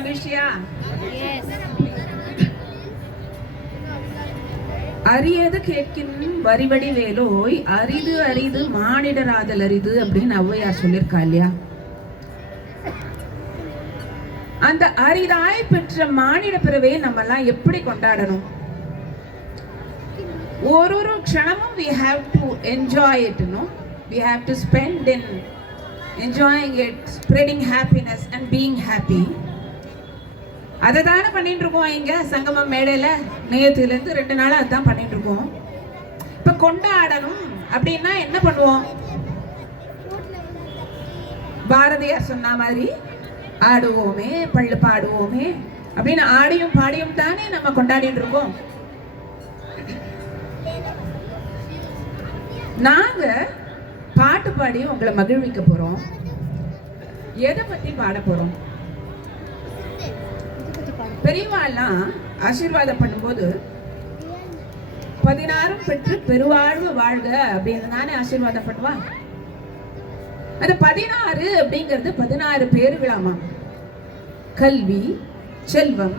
மகிழ்ச்சியா? அரியது கேட்கின் வரிவடி வேலோய், அரிது அரிது மானிடராதல் அரிது அப்படின்னு ஔவையார் சொல்லியிருக்கா இல்லையா? அந்த அரிதாய் பெற்ற மானிட பிறவையை நம்ம எல்லாம் எப்படி கொண்டாடணும்? ஒரு ஒரு க்ஷணமும் we have to enjoy it, no? We have to spend in enjoying it, spreading happiness and being happy. அதை தானே பண்ணிட்டு இருக்கோம் இங்க சங்கமம் மேடையில. நேத்துல இருந்து 2 நாளா அதான் பண்ணிட்டு இருக்கோம். இப்ப கொண்டாடணும் அப்படின்னா என்ன பண்ணுவோம்? பாரதியார் சொன்ன மாதிரி ஆடுவோமே பள்ளு பாடுவோமே அப்படின்னு ஆடியும் பாடியும் தானே நம்ம கொண்டாடிட்டு இருக்கோம். நாங்க பாட்டு பாடி உங்களை மகிழ்விக்க போறோம். எதை பத்தி பாட போறோம்? பெரியவாள்லாம் ஆசீர்வாதம் பண்ணும்போது 16 பெற்று பெருவாழ்வு வாழ்க அப்படின்னு தானே ஆசீர்வாதம் பண்ணுவா. அது 16 அப்படிங்கிறது 16 பேர்களாமா. கல்வி, செல்வம்,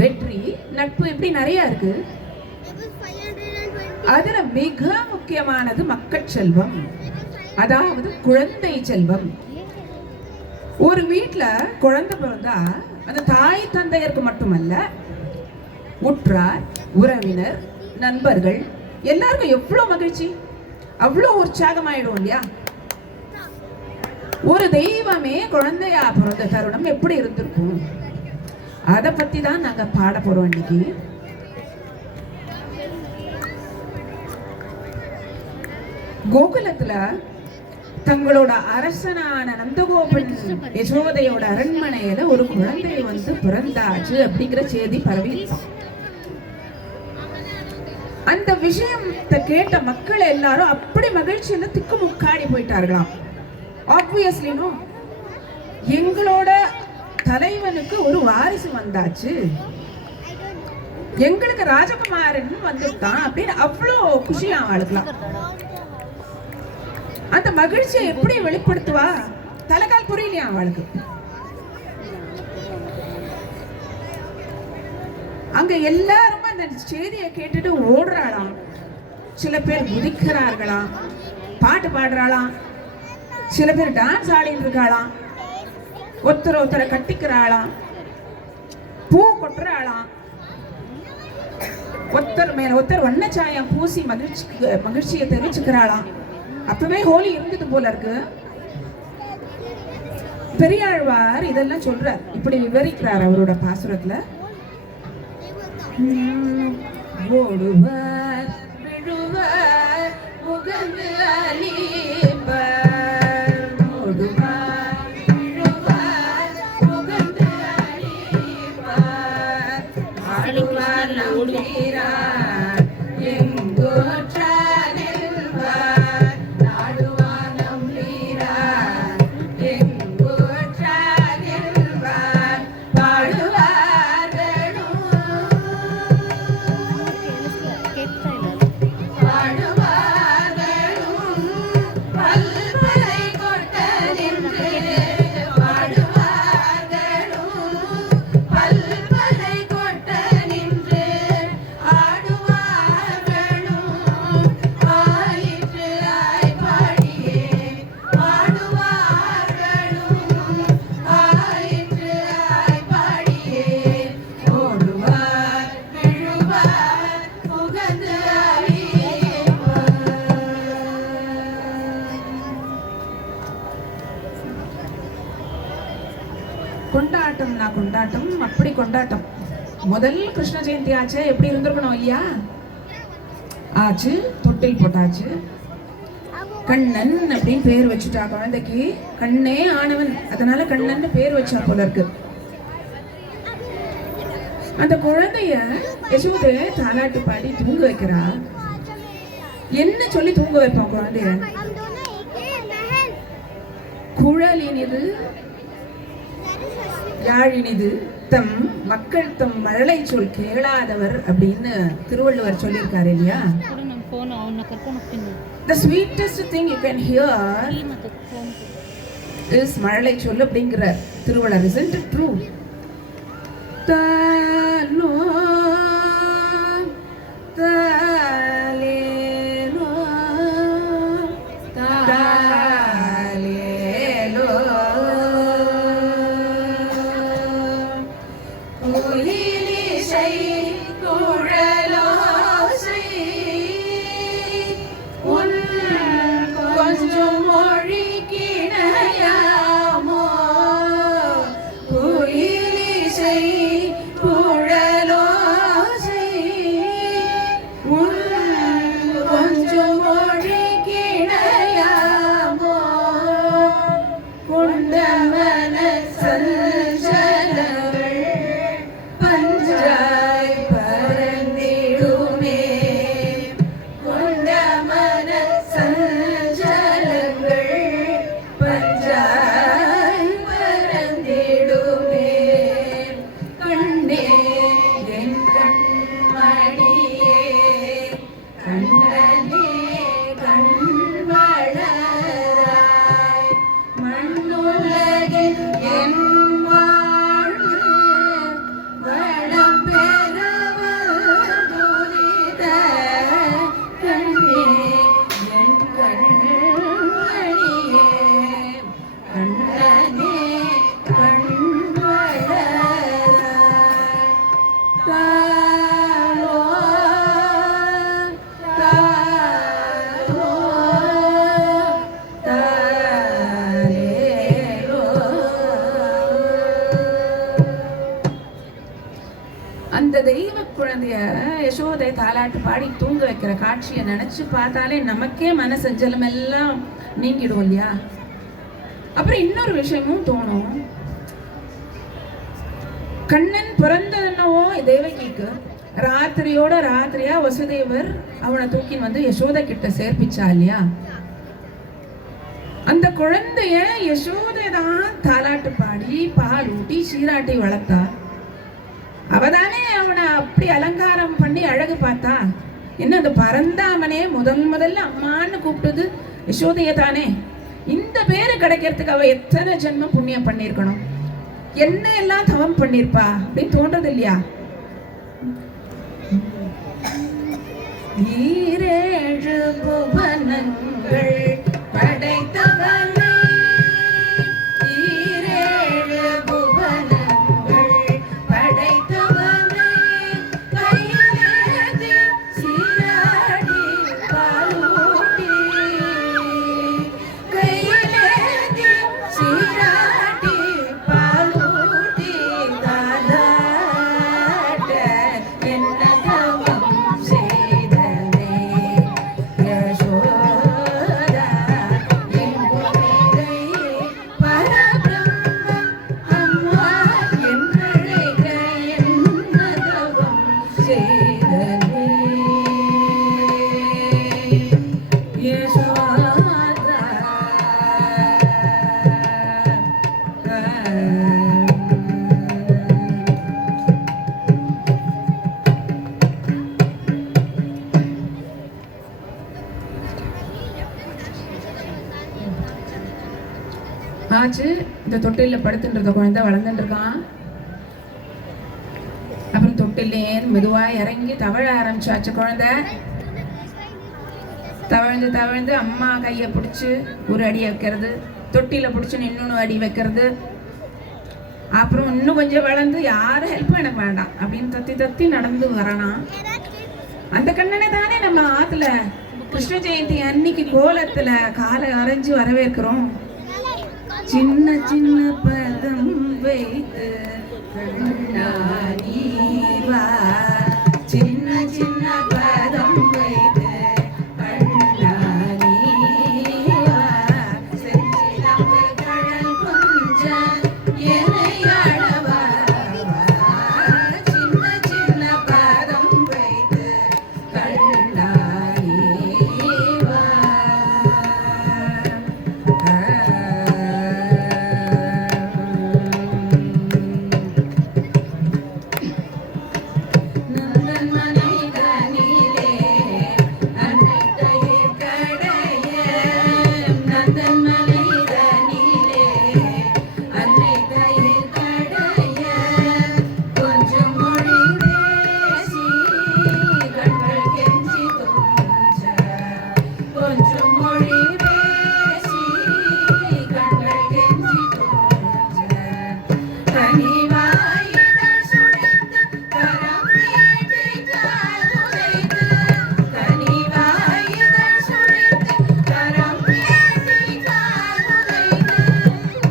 வெற்றி, நட்பு இப்படி நிறைய இருக்கு. அதுல மிக முக்கியமானது மக்கள் செல்வம், அதாவது குழந்தை செல்வம். ஒரு வீட்டுல குழந்தை பிறந்தா அந்த தாய் தந்தையருக்கு மட்டுமல்ல, உற்றார் உறவினர் நண்பர்கள் எல்லாருக்கும் எவ்வளவு மகிழ்ச்சி, அவ்வளவு உற்சாகமாயிடும் இல்லையா? ஒரு தெய்வமே குழந்தையா பிறந்த தருணம் எப்படி இருந்திருக்கும், அதை பத்தி தான் நாங்க பாட போறோம் இன்னைக்கு. கோகுலத்துல தங்களோட அரசனான நந்தகோபன் யசோதையோட அரண்மனையில ஒரு குழந்தை வந்து பிறந்தாச்சு அப்படிங்கிற செய்தி பரவி. அந்த விஷயத்தை கேட்ட மக்கள் எல்லாரும் அப்படி மகிழ்ச்சியில திக்குமுக்காடி போயிட்டார்களாம். ஆப்வியஸ்லி நோ, எங்களோட தலைவனுக்கு ஒரு வாரிசு வந்தாச்சு, எங்களுக்கு ராஜகுமாரன் வந்துட்டான் அப்படின்னு அவ்வளோ குஷியா வாழ்க்கலாம். அந்த மகிழ்ச்சியை எப்படி வெளிப்படுத்துவா? தலைகால் புரியலையா அவளுக்கு. அங்க எல்லாரும் அந்த செய்தியை கேட்டுட்டு ஓடுறாளாம். சில பேர் குதிக்கிறார்களாம், பாட்டு பாடுறாளாம், சில பேர் டான்ஸ் ஆடிட்டு இருக்காளாம், ஒருத்தரை கட்டிக்கிறாளாம், பூ கொட்டுறாளாம், ஒருத்தர் மேல ஒருத்தர் வண்ணச்சாயம் பூசி மகிழ்ச்சியை தெரிவிச்சுக்கிறாளாம். அப்பவே ஹோலி இருந்தது போல இருக்கு. பெரியாழ்வார் இதெல்லாம் சொல்றார், இப்படி விவரிக்கிறார் அவரோட பாசுரத்துல. ஓடுவர் விழுவர் முகந்து அழிப்பர், ஓடுவர் விழுவர் முகந்து அழிப்பர், ஆடுவார் நம்பீரார் எங்கோற்ற கொண்டாட்டம்னா கொண்டாட்டம், அப்படி கொண்டாட்டம். முதல் கிருஷ்ண ஜெயந்தி ஆச்சு, எப்படி இருந்திருக்கணும் ஐயா? ஆச்சு, தொட்டில் போட்டாச்சு, கண்ணன் அப்படின்னு பேர் வச்சுட்டா குழந்தைக்கு. கண்ணே ஆனவன், அதனால கண்ணன் பேர் வச்சா போல இருக்கு. அந்த குழந்தைய யசோதை தாலாட்டு பாடி தூங்க வைக்கிறா. என்ன சொல்லி தூங்க வைப்பான் குழந்தைய? குழலினிது யாழினிது தம் மக்கள் தம் மழலை சொல் கேளாதவர் அப்படின்னு திருவள்ளுவர் சொல்லியிருக்காரு இல்லையா? The sweetest thing you can hear is மழலை சொல் அப்படிங்கிற திருவள்ளுவர். Isn't it true? தாலோ தாலேலோ தாலேலோ குயிலிசை குழலோசை உன் கொஞ்சம் மொழி கிணையாமோ குயிலிசை குழலோசை உன் கொஞ்சம் மொழி கிணையாமோ கொண்டமன சஞ்சலங்கள் பஞ்சாய் பரந்திடுமே கொண்டமன சஞ்சலங்கள் பஞ்சாய் பரந்திடுமே கண்ணே என் கண்மணியே கண்ணனே கண்வளராய் மண்ணுலகில் என் வாழ்வு வளம் பெறவதுரித கண்ணே என் கண்மணியே கண்ணனே கண்வளராய் தாலோ தாலோ தாலேலோ. அந்த தெய்வ குழந்தைய யசோதை தாலாட்டு பாடி தூங்க வைக்கிற காட்சியை நினைச்சு பார்த்தாலே நமக்கே மனசஞ்சலம் எல்லாம் நீங்கிடும் இல்லையா? அப்புறம் இன்னொரு விஷயமும் தோணும். கண்ணன் பிறந்தனவோ தேவகிக்கு ராத்திரியோட ராத்திரியா வசுதேவர் அவனை தூக்கின்னு வந்து யசோதை கிட்ட சேர்ப்பிச்சா இல்லையா? அந்த குழந்தைய யசோதை தான் தாலாட்டு பாடி பால் ஊட்டி சீராட்டி வளர்த்தா. அவதானே அவனை அப்படி அலங்காரம் பண்ணி அழகு பார்த்தா. என்ன அந்த பரந்தாமனே முதல்ல அம்மான்னு கூப்பிட்டது யசோதைய தானே. இந்த பேரு கிடைக்கிறதுக்கு அவ எத்தனை ஜென்மம் புண்ணியம் பண்ணியிருக்கணும், என்ன எல்லாம் தவம் பண்ணிருப்பா அப்படின்னு தோன்றது இல்லையா? ஈரேழு புவனங்கள் படைத்தவனே ஈரேழு புவனங்கள் படைத்தவனே கையிலேந்தி சீராடி பாலூட்டி கையிலேந்தி சீராடி பாலூட்டி தாலாட்ட என்ன தவம் செய்தனே யசோதா என் குழந்தை பரபிரம்மம் அம்மா என்றழைக்க என்ன தவம் செய்தனே யசோதா. ஆச்சு இந்த தொட்டில படுத்துன்ற குழந்தை வளர்ந்துட்டு இருக்கான். அப்புறம் தொட்டிலே மெதுவா இறங்கி தவழ ஆரம்பிச்சாச்சு குழந்தை. தவழ்ந்து தவழ்ந்து அம்மா கையை பிடிச்சி ஒரு அடி வைக்கிறது, தொட்டில பிடிச்சி இன்னொன்று அடி வைக்கிறது. அப்புறம் இன்னும் கொஞ்சம் வளர்ந்து யாரும் ஹெல்ப்பும் எனக்கு வேண்டாம் அப்படின்னு தத்தி தத்தி நடந்து வரானா. அந்த கண்ணனை தானே நம்ம ஆத்துல கிருஷ்ண ஜெயந்தி அன்னைக்கு கோலத்துல காலை அரைஞ்சு வரவேற்கிறோம். சின்ன சின்ன பதம் வைத்து கண்ணாடி வா சின்ன சின்ன பதம் வைத்து கண்ணாடி வா செஞ்சிலம்பு கடல் கொஞ்சம் என்னை அழவா சின்ன சின்ன பதம் வைத்து கண்ணாடி வா. கனிவாயிதழ் சுழித்து கரம் நீட்டி காதுதைத்து கனிவாயிதழ் சுழித்து கரம் நீட்டி காதுதைத்து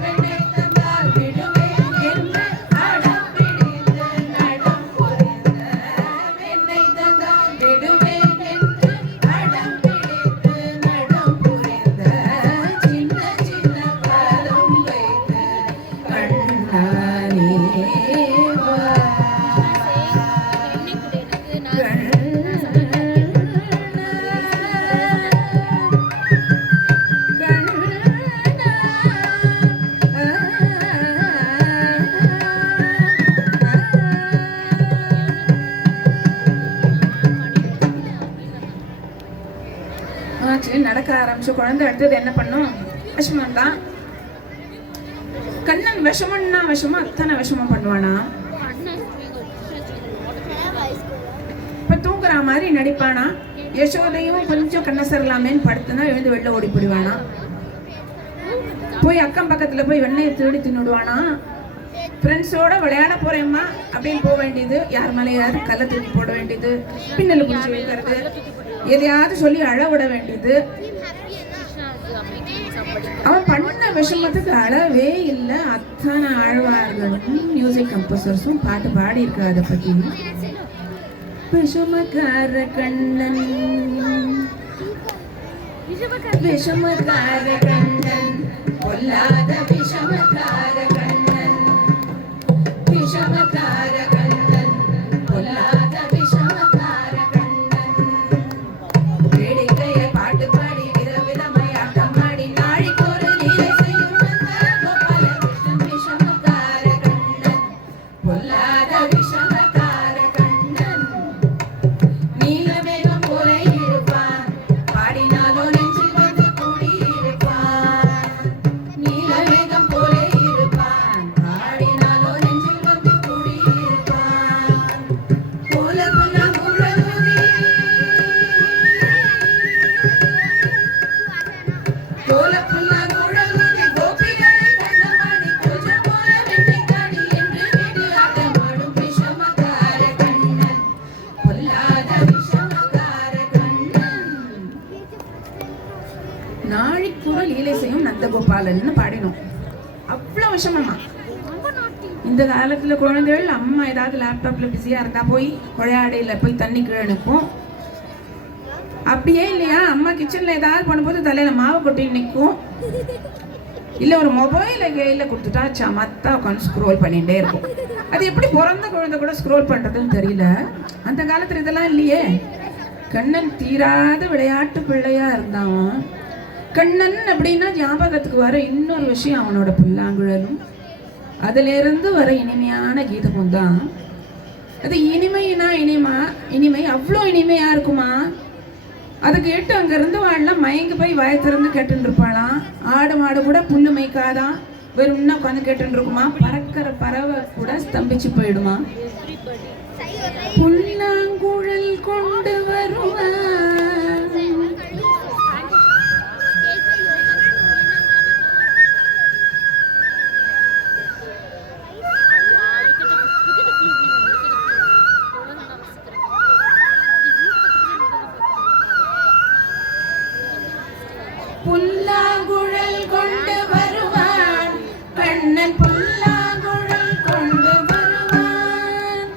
வெண்ணை தந்தால் விடுவேன் என்று அடம் பிடித்து நடம் புரிந்த வெண்ணை தந்தால் விடுவேன் என்று அடம் பிடித்து நடம் புரிந்த சின்ன சின்ன பதம் வைத்து கண்ணானே வா. ஆச்சு நடக்க ஆரம்பிச்சு குழந்தை அடுத்தது என்ன பண்ணும்? விஷமம் தான். கண்ணன் விஷமம்னா விஷமம் அத்தனை விஷமம் பண்ணுவானா? இப்ப தூங்குற மாதிரி நடிப்பானா? யசோதையும் கொஞ்சம் கண்ண சரலாமேன்னு படுத்துனா எழுந்து வெளில ஓடி போடுவானா? போய் அக்கம் பக்கத்துல போய் வெண்ணெயை திருடி தின்னுடுவானா? ஃப்ரெண்ட்ஸோட விளையாட போறேம்மா அப்படின்னு போக வேண்டியது, யார் மேலேயாவது கல்லை தூக்கி போட வேண்டியது, பின்னல் பிடிச்சி வைக்கிறது, எதையாவது சொல்லி அழ விட வேண்டியது. அவன் பண்ண விஷமத்துக்கு அளவே இல்லை. அத்தனை ஆழ்வார்களும் மியூசிக் கம்போசர்ஸும் பாட்டு பாடி இருக்க அதை பத்தி. விஷமக்கார கண்ணன் விஷமக்கார கண்ணன் பொல்லாத விஷமக்கார கண்ணன் விஷமக்கார கண்ணன் பொல்லாத விஷமக்கார கண்ணன் வேடிக்கையை பாட்டு பாடி விதவிதமாய் ஆட்டமாடி நாளைக்கு ஒரு லீலை செய்யும் அந்த கோபாலகிருஷ்ணன் விஷமக்கார கண்ணன் பொல்லாத விஷமக்கார கண்ணன் நீலமேகம் போல இருப்பான் பாடினாலோ நெஞ்சில் வந்து கூடியிருப்பான் நீலமேகம் போல இருப்பான் பாடினாலோ நெஞ்சில் வந்து கூடியிருப்பான் போல புல்லாம் குழலுதி போல புல்லாம் குழலுதி கோபிகளை கண்ணமாடி கொஞ்சம் போல வெண்ணை காடி என்று வீடு ஆட்டமாடும் விஷமக்கார கண்ணன் பொல்லாத விஷமக்கார கண்ணன். நாழிக்கூட லீலை செய்யும் நந்தகோபாலன்னு பாடினோம். அவ்வளவு விஷமமா. இந்த காலத்துல குழந்தைகள் அம்மா ஏதாவது லேப்டாப்ல பிஸியா இருந்தா போய் கொழையாடையில போய் தண்ணி கீழே நிற்கும். அப்படியே இல்லையா, அம்மா கிச்சன்ல ஏதாவது பண்ணும்போது தலையில மாவு கொட்டி நிற்கும். இல்ல ஒரு மொபைல கையில கொடுத்துட்டா சமத்தா உட்காந்து ஸ்க்ரோல் பண்ணிட்டே இருக்கும். அது எப்படி பிறந்த குழந்தை கூட ஸ்க்ரோல் பண்றதுன்னு தெரியல. அந்த காலத்துல இதெல்லாம் இல்லையே. கண்ணன் தீராத விளையாட்டு பிள்ளையா இருந்தான். கண்ணன் அப்படின்னா ஞாபகத்துக்கு வர இன்னொரு விஷயம் அவனோட புல்லாங்குழலும் அதுல இருந்து வர இனிமையான கீதமும் தான். அது இனிமைனா இனிமை அவ்வளோ இனிமையா இருக்குமா? அதை கேட்டு அங்க இருந்து வாழலாம் மயங்கி போய் வய திறந்து கேட்டுன்னு இருப்பாளாம். ஆடு மாடு கூட புல்லு மேய்க்காதான் வெறும்னா உட்காந்து கேட்டுன்னு இருக்குமா? பறக்கிற பறவை கூட ஸ்தம்பிச்சு போயிடுமா? புல்லாங்குழல் கொண்டு வருவான் புல்லாங்குழல் கொண்டு வருவான் கண்ணன் புல்லாங்குழல் கொண்டு வருவான்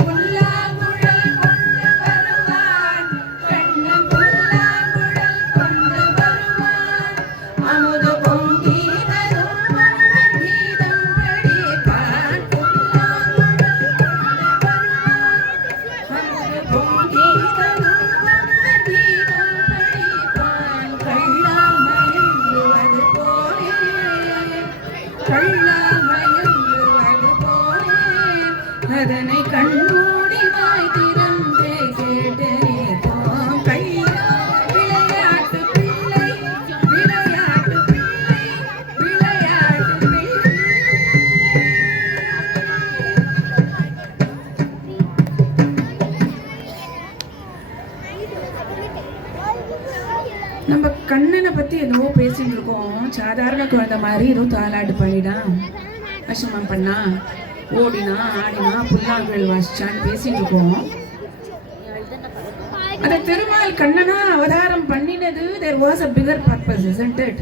புல்லாங்குழல் கொண்டு வருவான் கண்ணன் புல்லாங்குழல் கொண்டு வருவான் அமுது பொங்கி தரும் மன்னன் கீதம் படிப்பான் புல்லாங்குழல் கொண்டு வருவான் அமுது பொங்கி தரும் மன்னன் கீதம் படிப்பான் கள்ளாமயங்குவது போலே அதனை கண்மூடி வாய் திறந்தே கேட்டு நிற்போம். விளையாட்டு பிள்ளை விளையாட்டு பிள்ளை விளையாட்டு பிள்ளை. நம்ம கண்ணனை பத்தி ஏதோ பேசிட்டு இருக்கோம். சாதாரண குழந்தை மாதிரி ஏதோ தாலாட்டு பண்ணிடான். விஷமம் பண்ணா, ஓடினா, ஆடினா, புல்லாங்குழல் வாசிச்சான்னு பேசிட்டு இருக்கோம். அந்த திருமால் கண்ணனா அவதாரம் பண்ணினது there was a bigger purpose, isn't it?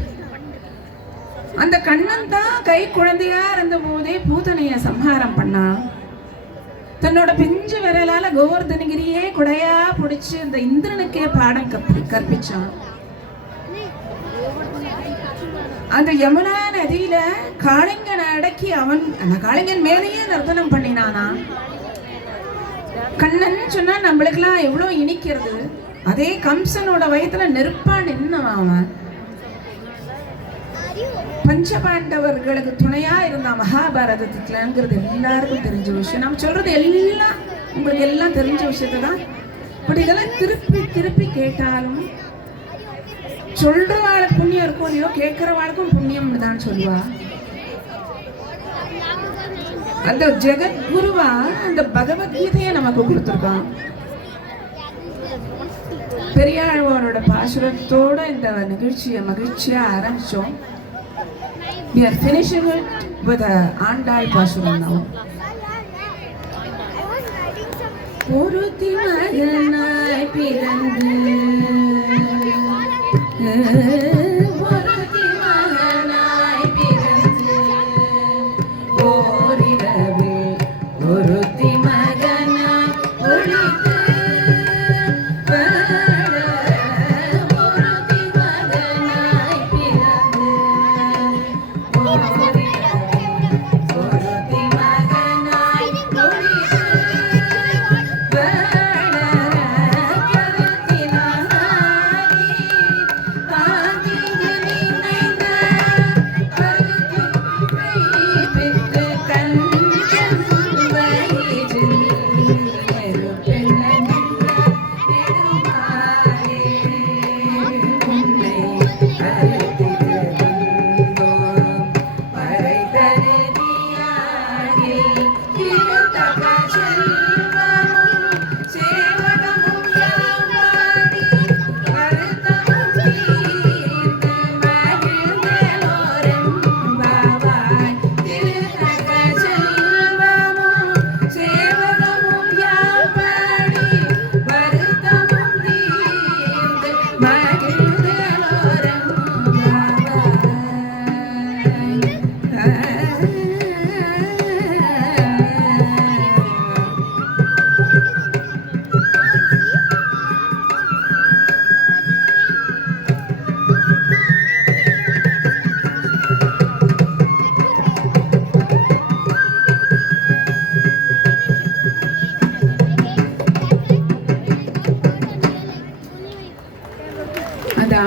அந்த கண்ணன் தான் கை குழந்தையா இருந்த போதே பூதனைய சம்ஹாரம் பண்ணா. தன்னோட பிஞ்சு விரலால கோவர்தனகிரியே குடையா பிடிச்சு அந்த இந்திரனுக்கே பாடம் கற்பிச்சான். அந்த யமுனா நதியில காளிங்கனை அடக்கி அவன் அந்த காளிங்கன் மேலேயே நர்த்தனம் பண்ணினானா. கண்ணன் சொன்னா நம்மளுக்கெல்லாம் எவ்வளவு இனிக்கிறது. அதே கம்சனோட வயத்துல நெருப்பா நின்னவன் அவன். பஞ்சபாண்டவர்களுக்கு துணையா இருந்த மகாபாரதத்துலங்கிறது எல்லாருக்கும் தெரிஞ்ச விஷயம். நாம் சொல்றது எல்லாம் உங்களுக்கு எல்லாம் தெரிஞ்ச விஷயத்தை தான். பட் இதெல்லாம் திருப்பி திருப்பி கேட்டாலும் சொல்றவாளுக்கு புண்ணியம் இருக்கும் இல்லையோ, கேட்கிறவாளுக்கும் புண்ணியம்னு தான் சொல்லுவா. அந்த ஜெகத்குருவா அந்த பகவத்கீதையை நமக்கு கொடுத்துருக்கான். பெரியாழ்வாரோட பாசுரத்தோட இந்த நிகழ்ச்சியை மகிழ்ச்சியா ஆரம்பிச்சோம். We are finishing it with a Andal பாசுரம் now. ஒருத்தி மகனாய் பிறந்து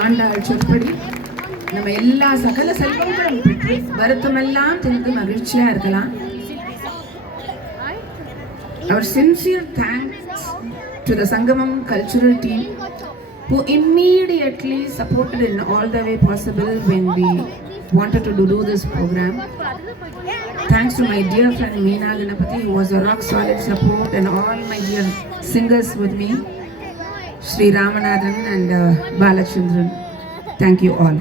ஆண்டாள் சொற்படி நம்ம எல்லா சகல செல்வங்களும் பெற்று வருத்தமெல்லாம் தெரிந்து மகிழ்ச்சியா இருக்கலாம். Our sincere thanks to the Sangamam cultural team who immediately supported in all the way possible when we wanted to do this program. Thanks to my dear friend Meena Ganapati, who was a rock solid support, and all my dear singers with me, Sri Ramanathan and Balachandran. Thank you all.